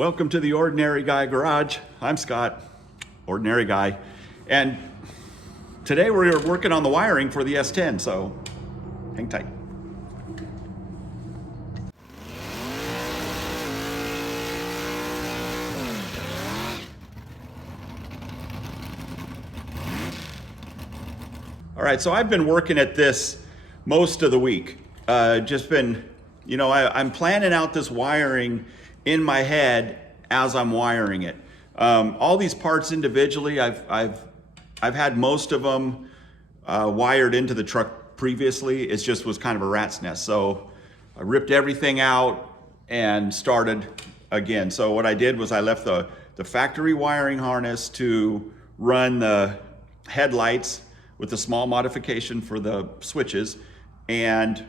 Welcome to the Ordinary Guy Garage. I'm Scott, Ordinary Guy. And today we're working on the wiring for the S10, so hang tight. All right, so I've been working at this most of the week. I'm planning out this wiring in my head as I'm wiring it. All these parts individually, I've had most of them wired into the truck previously. It just was kind of a rat's nest. So I ripped everything out and started again. So what I did was I left the factory wiring harness to run the headlights with a small modification for the switches, and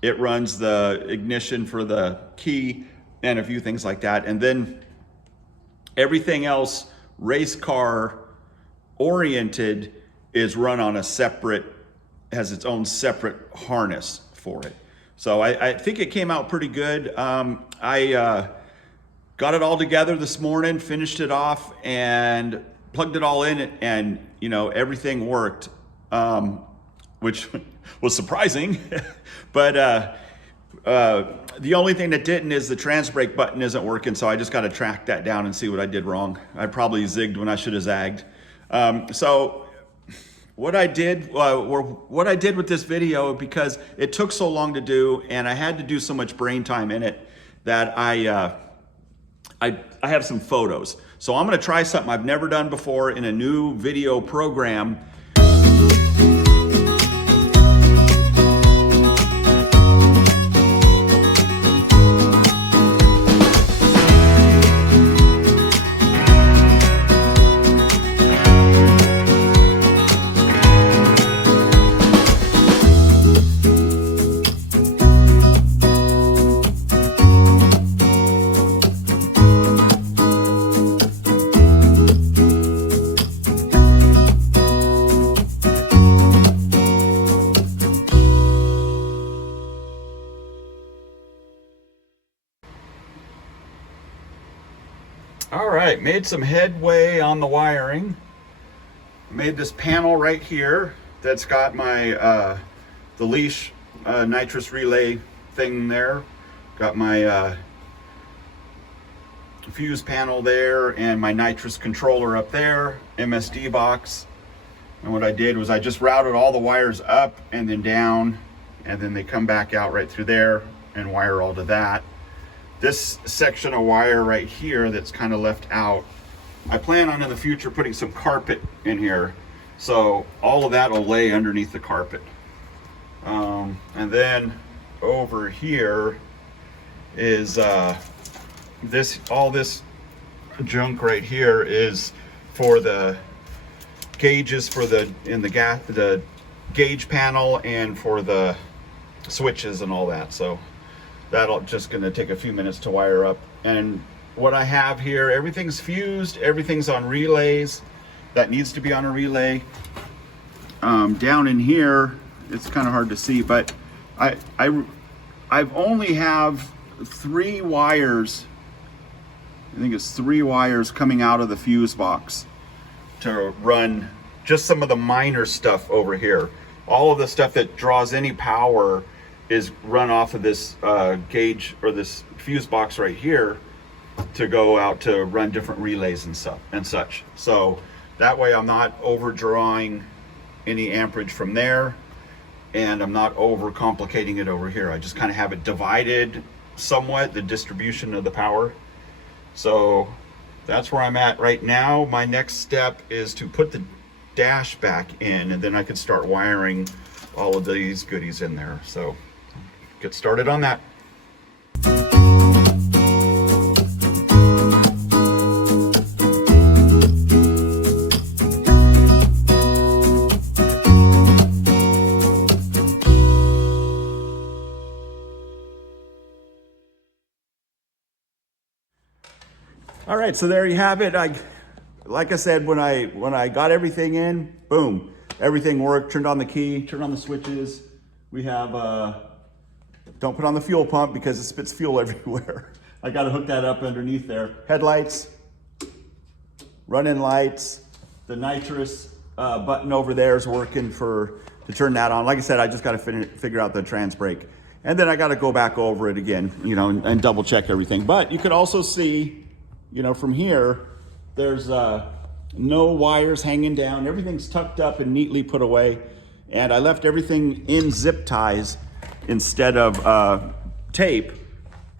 it runs the ignition for the key and a few things like that. And then everything else race car oriented is run on a separate, has its own separate harness for it. So I think it came out pretty good. I got it all together this morning, finished it off and plugged it all in, and everything worked, which was surprising. But the only thing that didn't is the trans brake button isn't working, so I just got to track that down and see what I did wrong. I probably zigged when I should have zagged. So what I did with this video, because it took so long to do and I had to do so much brain time in it, that I have some photos. So I'm going to try something I've never done before in a new video program. All right, made some headway on the wiring. Made this panel right here that's got my the leash nitrous relay thing there. Got my fuse panel there and my nitrous controller up there, MSD box. And what I did was I just routed all the wires up and then down, and then they come back out right through there and wire all to that. This section of wire right here that's kind of left out, I plan on in the future putting some carpet in here, so all of that will lay underneath the carpet. And then over here is all this junk right here is for the gauges for the gauge panel and for the switches and all that. So that'll just gonna take a few minutes to wire up. And what I have here, everything's fused, everything's on relays. That needs to be on a relay. Down in here, it's kind of hard to see, but I've only have 3 wires. I think it's 3 wires coming out of the fuse box to run just some of the minor stuff over here. All of the stuff that draws any power is run off of this gauge or this fuse box right here to go out to run different relays and such. So that way I'm not overdrawing any amperage from there, and I'm not over complicating it over here. I just kind of have it divided somewhat, the distribution of the power. So that's where I'm at right now. My next step is to put the dash back in, and then I can start wiring all of these goodies in there. So get started on that. All right, so there you have it. Like I said, when I got everything in, boom, everything worked. Turned on the key, turned on the switches. We have don't put on the fuel pump because it spits fuel everywhere. I got to hook that up underneath there. Headlights, running lights, the nitrous button over there is working to turn that on. Like I said, I just got to figure out the trans brake. And then I got to go back over it again, you know, and double check everything. But you could also see, you know, from here, there's no wires hanging down. Everything's tucked up and neatly put away. And I left everything in zip ties instead of tape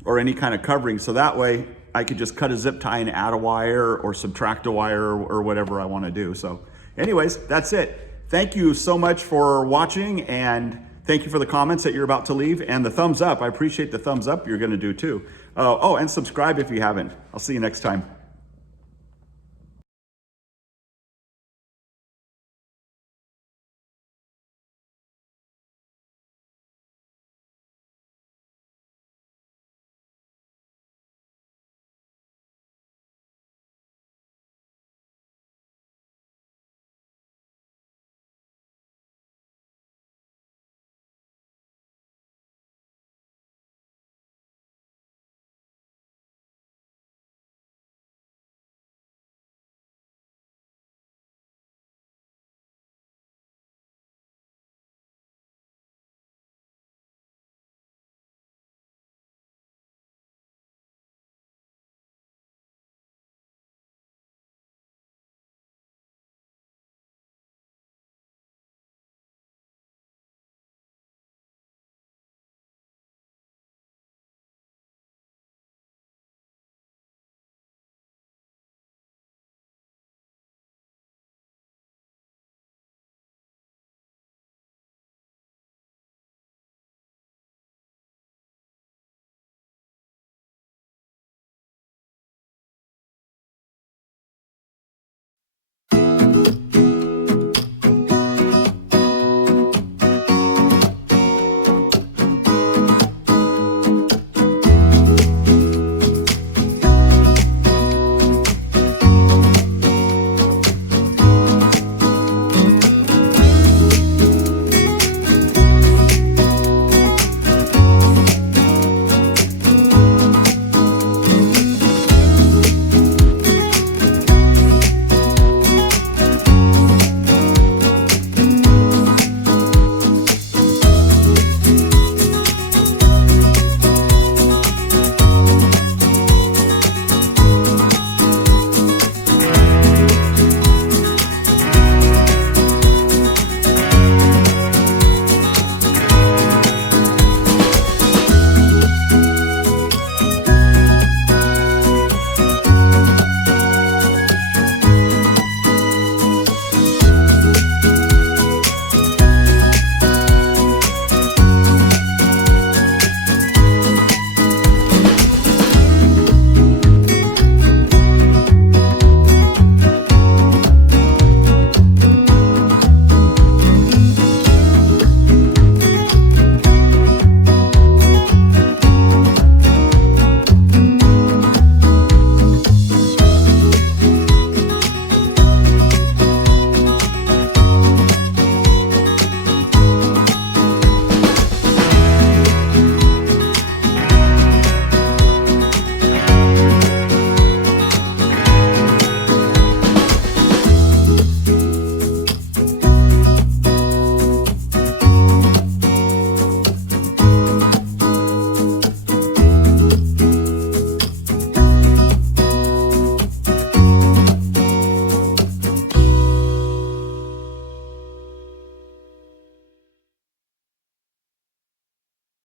or any kind of covering. So that way I could just cut a zip tie and add a wire or subtract a wire or whatever I want to do. So anyways, that's it. Thank you so much for watching, and thank you for the comments that you're about to leave and the thumbs up. I appreciate the thumbs up you're going to do too. Oh, and subscribe if you haven't. I'll see you next time.